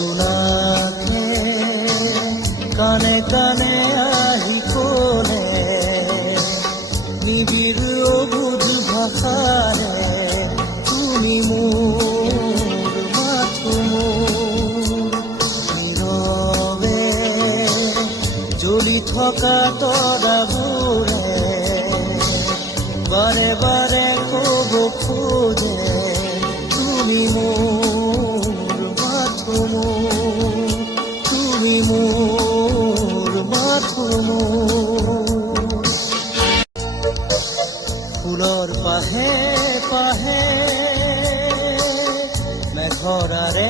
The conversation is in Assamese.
জোনাকে কানে কানে আহি কলে নিবিড় অবুধ ভাষাৰে তুমি মোৰ মাথো নীৰৱে জ্বলি থকা তৰাবোৰে বাৰে বাৰে ক'ব খোজে তুমি মোৰ মাথো তুমি মোৰ মাথো ফুলৰ পাহে পাহে মেঘৰাৰে